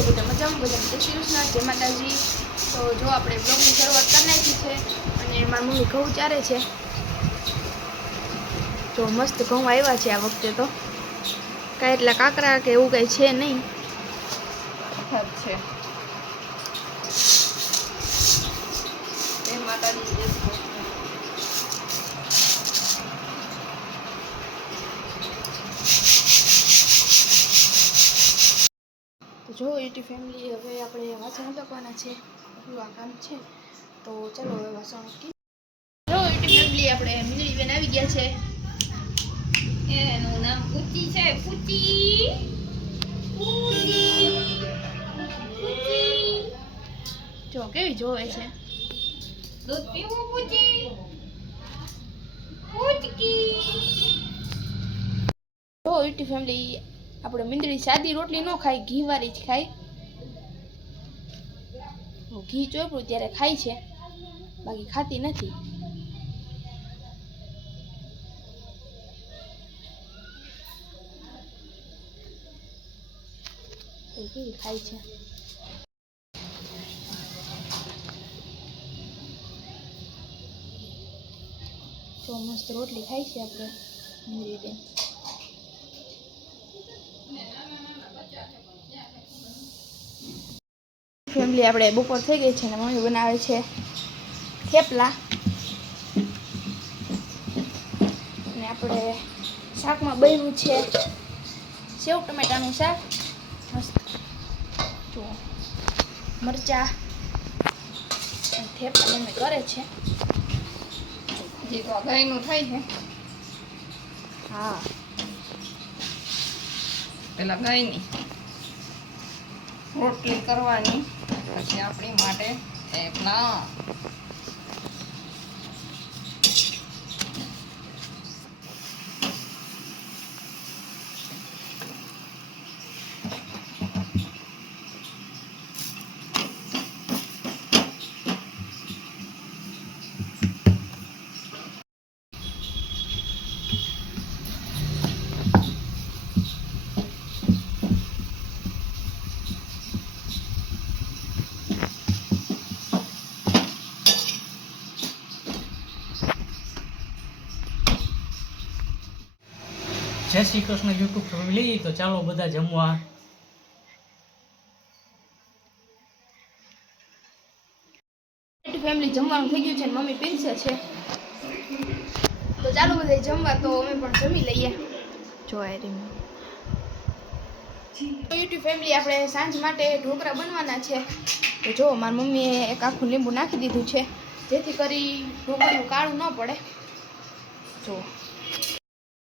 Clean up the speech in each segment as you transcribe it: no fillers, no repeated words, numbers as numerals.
છો બધા મજામાં? બધા જય શ્રી કૃષ્ણ, જય માતાજી। તો જો આપણે બ્લોગની શરૂઆત કરી નાખી છે અને મારી મમ્મી ઘઉં ચારે છે। જો મસ્ત ઘઉં આવ્યા છે આ વખતે તો કાંઈ એટલા કાકરા કે એવું કાંઈ છે નહીં છે। જય માતાજી, જય શ્રી કૃષ્ણ। જો યુટ્યુબ ફેમિલી હવે આપણે વાસણ ઉટકવાના છે, આપણું આ કામ છે તો ચાલો હવે વાસણ ઉટકી। જો યુટ્યુબ ફેમિલી આપણે મીંદડી બેન આવી ગયા છે, એનું નામ પૂચી છે। પૂચી પૂચી પૂચી જો કેવી જોવે છે। દૂધ પીવું પૂચી પૂચકી। જો યુટ્યુબ ફેમિલી આપણે મીંદડી સાદી રોટલી ન ખાય, ઘી વાળી જ ખાય। ઘી ચોપડું ત્યારે ખાય છે, બાકી ખાતી નથી। કેવી ખાય છે। તો મસ્ત રોટલી ખાય છે આપણે મીંદડી બેન। ફેમિલી આપણે બપોર થઈ ગઈ છે ને મમ્મી બનાવે છે થેપલા અને આપણે શાકમાં બન્યું છે સેવ ટમેટાનું શાક મસ્ત। જો મરચા થેપલા મમ્મી કરે છે। જે તો ગાયનું થાય છે। હા, પેલા ગાયની રોટલી કરવાની, પછી આપણી માટે થેપલા। જય શ્રી કૃષ્ણ યુટ્યુબ ફેમિલી। તો ચાલો બધા જમવા। ફેમિલી જમવાનું થઈ ગયું છે ને મમ્મી પીરસે છે તો ચાલો બધા જમવા। તો અમે પણ જમી લઈએ। જો યુટ્યુબ ફેમિલી આપણે સાંજ માટે ઢોકળા બનવાના છે તો જો મારી મમ્મીએ એક આખું લીંબુ નાખી દીધું છે જેથી કરી ઢોકળિયું કાળું ન પડે। જો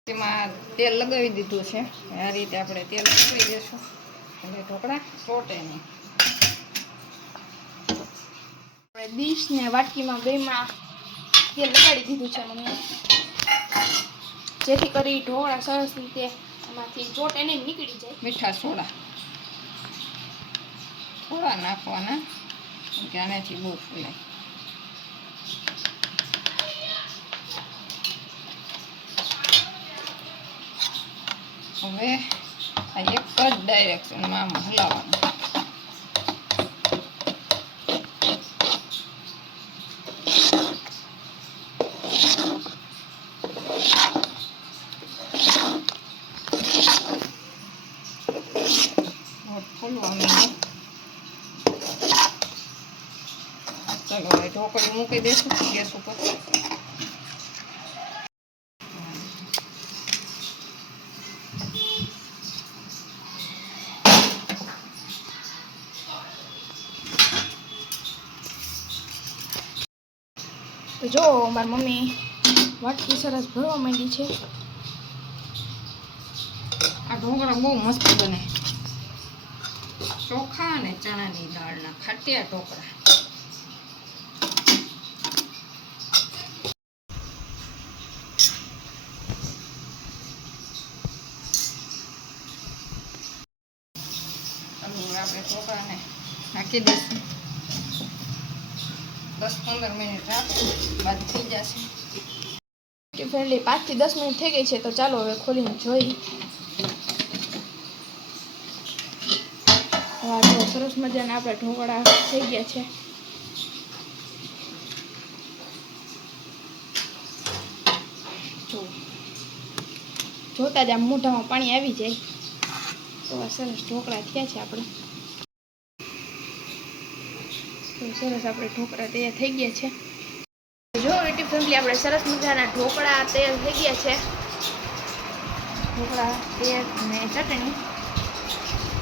તેમાં તેલ લગાવી દીધું છે, આ રીતે આપણે તેલ લગાવી દઈશું એટલે ઢોકળા ચોટે નહીં। આપણે ડીશ ને વાટકીમાં બેમાં તેલ લગાડી દીધું છે મમ્મી જેથી કરી ઢોકળા સરસ રીતે એમાંથી ચોટે નહીં, નીકળી જાય। મીઠા સોડા થોડા નાખવાના કે આનાથી બહુ ફૂલાય। હવે આ એક જ ડાયરેક્શનમાં આમ હલાવવાનું। ફૂલવા માંડે। ચાલો હવે ઢોકળી મૂકી દઈશું ગેસ ઉપર। તો જો મારી મમ્મી વાટકી સરસ ભરવા માંડી છે। આ ઢોકળા બહુ મસ્ત બને, ચોખા અને ચણાની દાળના ખાટિયા ઢોકળા। આપણે ઢોકળાને નાખી દઈશું, 10-15 મિનિટ રાખશું બાદ થઈ જશે। ફેમિલી 5 થી 10 મિનિટ થઈ ગઈ છે તો ચાલો હવે ખોલીને જોઈ। હા જો સરસ મજાના આપણે ઢોકળા થઈ ગયા છે. જોતા જ આમ મોઢામાં પાણી આવી જાય. તો આ સરસ ઢોકળા થયા છે આપણે. તો સરસ આપણે ઢોકળા તૈયાર થઈ ગયા છે. જો યુટ્યુબ ફેમિલી આપણે સરસ મજાના ઢોકળા તૈયાર થઈ ગયા છે. ઢોકળા તૈયાર અને ચટણી.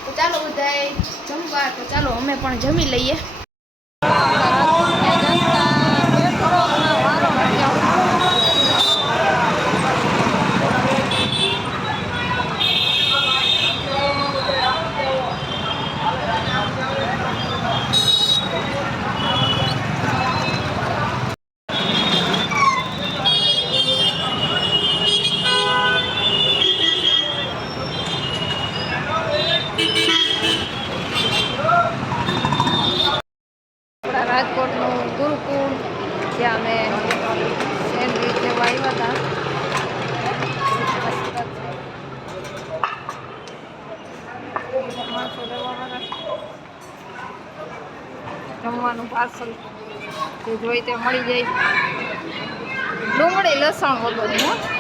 તો ચાલો બધાય જમવા. તો ચાલો અમે પણ જમી લઈએ. રાજકોટનું ગુરુકુળ જ્યાં અમે સેન્ડવીચ લેવા આવ્યા હતા. જમવાનું પાર્સલ જે જોઈ તે મળી જાય. ડુંગળી લસણ વગર